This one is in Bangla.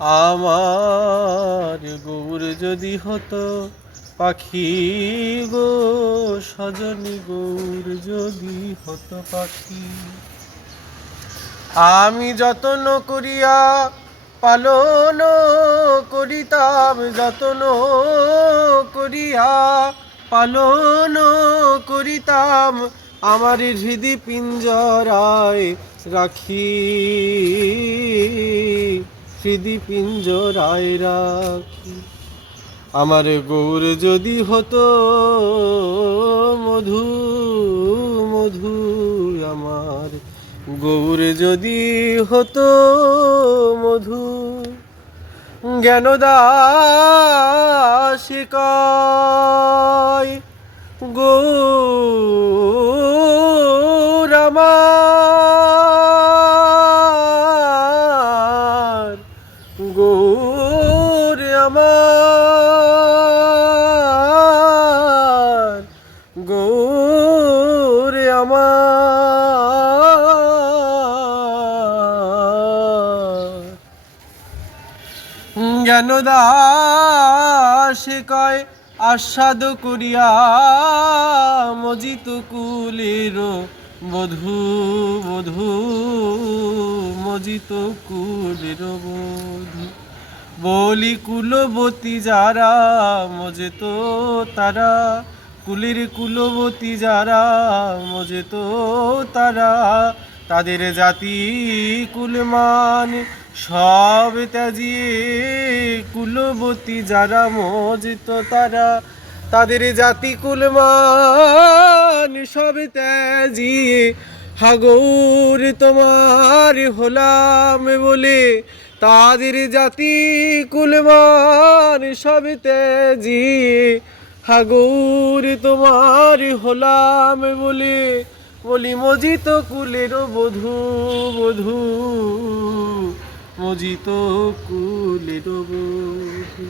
আমার গৌর যদি হতো পাখি গো সজনী, গৌর যদি হতো পাখি। আমি যত্ন করিয়া পালন করিতাম, যত্ন করিয়া পালন করিতাম, আমার হৃদি পিঞ্জরায় রাখি, হৃদি পিঞ্জরায় রাখি। আমার গৌর যদি হতো মধু, মধু আমার গৌর যদি হতো মধু। জ্ঞানদাস কয় গৌর আমার, গৌর আমার, গৌর আমার। জ্ঞানদাস কয় আস্বাদ করিয়া মজিত কুলের বধূ, বধূ মজিত কুলের বধূ। বলি কুলবতী যারা মজে তো তারা, কুলের কুলবতী যারা মজে তো তারা, তাদের জাতি কুলমান সব ত্যাজিয়ে, কুলবতী যারা মজিত তারা, তাদের জাতি কুলমান সব ত্যাজিয়ে, হাগৌর তোমার হলাম বলে, তাদের জাতি কুলমান সব ত্যাজিয়ে, হাগৌর তোমার হলাম বলে, বলি মজিত কুলের বধূ, বধূ মজিত কুলের বধূ।